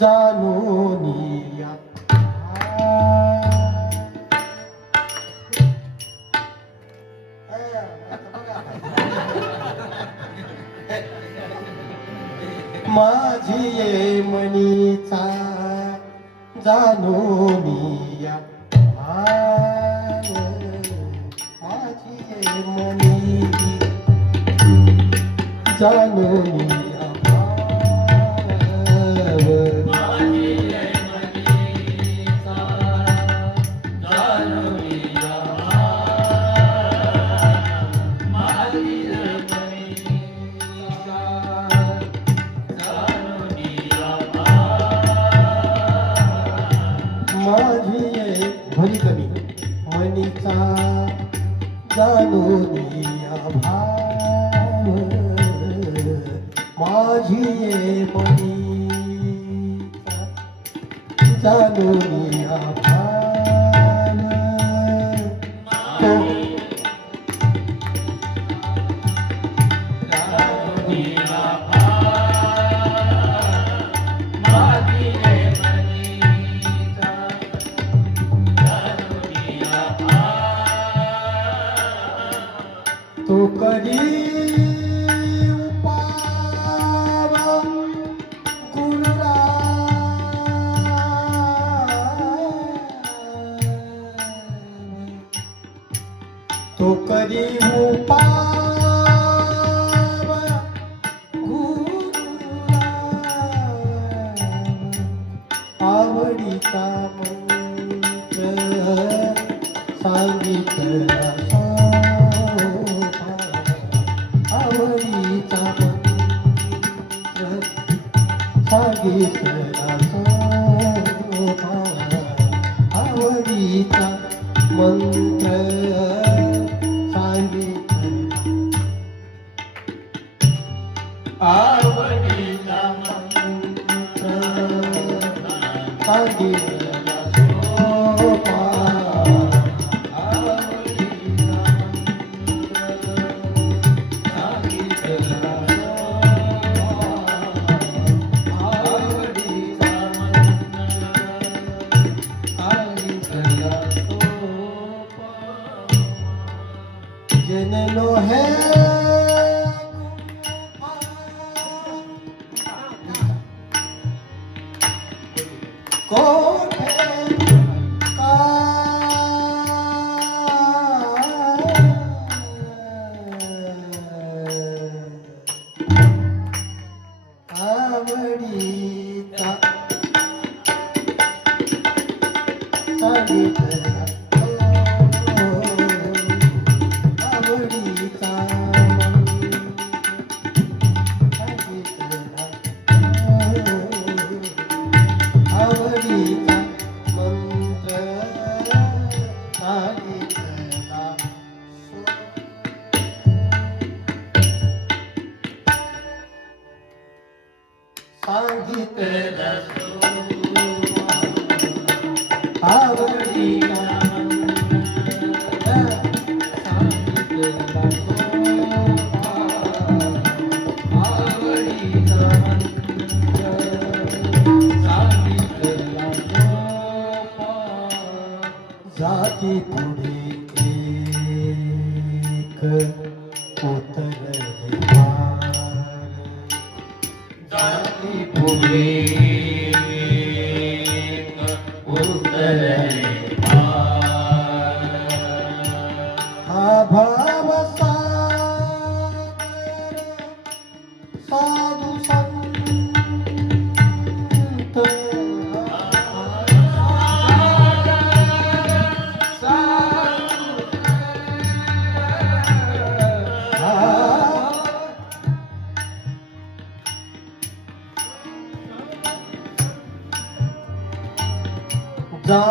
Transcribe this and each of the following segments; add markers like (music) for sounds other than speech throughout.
जाणूनिया माझी ये मणीचा जाणूनिया माझी ये मणी जाणूनिया ध्वनी कमी मनीचा जाणूनिया भाव माझी ये मनीचा जाणूनिया તું કરી सांगितला शोभा. आवडीचा मंत्र सांगितला आवडीचा मंत्र सांगितला सांगितला आवडीचा जाती पुढे जाती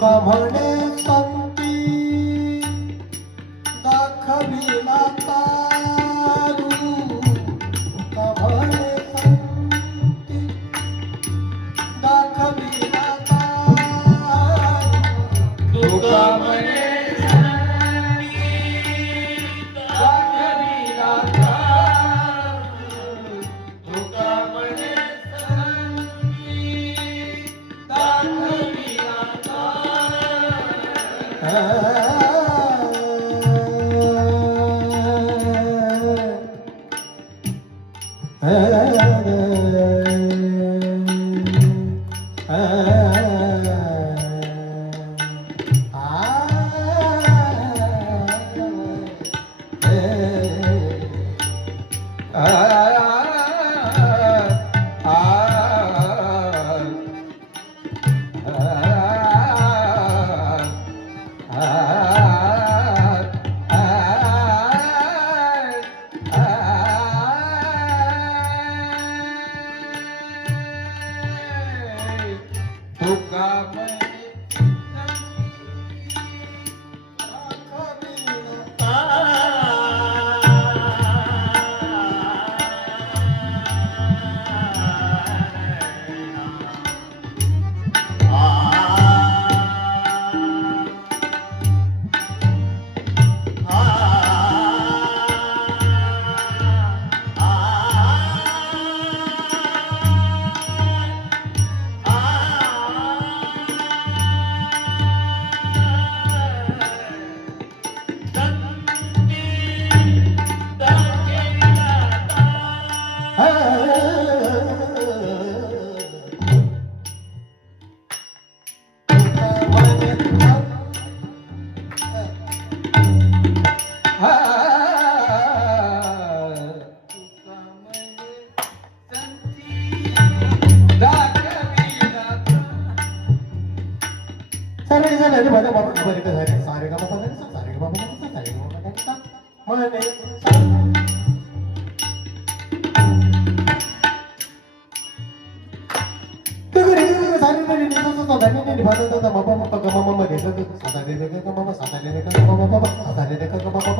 কবনে तारू. (laughs) झाले माझ्या बाबा बरे तर झाले सारे गा बाबा झाले सारे गा बाबा झाले सारे बाबा झाले म्हणे बाबा, बाबा, गमा, मामा घेतलं सातारे दे सातारे दे बाबा, सातारे दे बाबा,